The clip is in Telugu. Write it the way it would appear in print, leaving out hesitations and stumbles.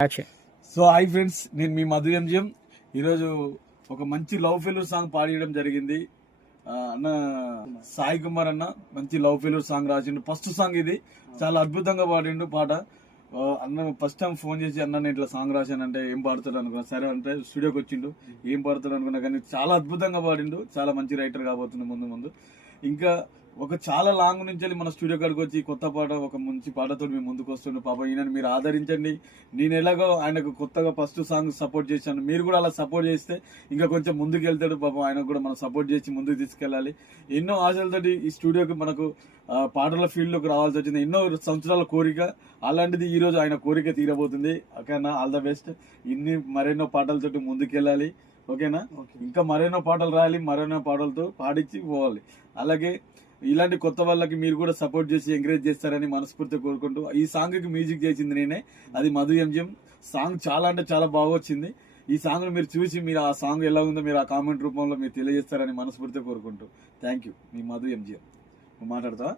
సో హాయ్ ఫ్రెండ్స్, నేను మీ మధు ఎంజిఎం. ఈరోజు ఒక మంచి లవ్ ఫెయిల్యూర్ సాంగ్ పాడేయడం జరిగింది. అన్న సాయి కుమార్ అన్న మంచి లవ్ ఫెయిల్యూర్ సాంగ్ రాసిండు. ఫస్ట్ సాంగ్ ఇది, చాలా అద్భుతంగా పాడిండు పాట. అన్న ఫస్ట్ టైం ఫోన్ చేసి అన్న నేను ఇట్లా సాంగ్ రాశానంటే ఏం పాడతాడు అనుకున్నా. సరే అంటే స్టూడియోకి వచ్చిండు, ఏం పాడతాడు అనుకున్నా, కానీ చాలా అద్భుతంగా పాడిండు. చాలా మంచి రైటర్ కాబోతుంది ముందు ముందు. ఇంకా ఒక చాలా లాంగ్ నుంచి వెళ్ళి మన స్టూడియో కాడికి వచ్చి కొత్త పాట, ఒక మంచి పాటతో మేము ముందుకు వస్తుండే. పాప ఈయనని మీరు ఆదరించండి. నేను ఎలాగో ఆయనకు కొత్తగా ఫస్ట్ సాంగ్ సపోర్ట్ చేశాను, మీరు కూడా అలా సపోర్ట్ చేస్తే ఇంకా కొంచెం ముందుకు వెళ్తాడు. పాపం ఆయనకు కూడా మనం సపోర్ట్ చేసి ముందుకు తీసుకెళ్ళాలి. ఎన్నో ఆశలతోటి ఈ స్టూడియోకి మనకు పాటల ఫీల్డ్లోకి రావాల్సి వచ్చింది. ఎన్నో సంవత్సరాల కోరిక, అలాంటిది ఈ రోజు ఆయన కోరిక తీరబోతుంది. ఓకేనా, ఆల్ ద బెస్ట్. మరెన్నో పాటలతోటి ముందుకెళ్ళాలి. ఓకేనా, ఇంకా మరెన్నో పాటలు రాయాలి, మరెన్నో పాటలతో పాడించి పోవాలి. అలాగే ఇలాంటి కొత్త వాళ్ళకి మీరు కూడా సపోర్ట్ చేసి ఎంకరేజ్ చేస్తారని మనస్ఫూర్తిగా కోరుకుంటూ, ఈ సాంగ్ కి మ్యూజిక్ చేసింది నేనే, అది మధు ఎంజిఎం. సాంగ్ చాలా అంటే చాలా బాగా వచ్చింది. ఈ సాంగ్ మీరు చూసి మీరు ఆ సాంగ్ ఎలా ఉందో మీరు ఆ కామెంట్ రూపంలో మీరు తెలియజేస్తారని మనస్ఫూర్తిగా కోరుకుంటూ, thank you. Me Madhu MGM. మాట్లాడతావా?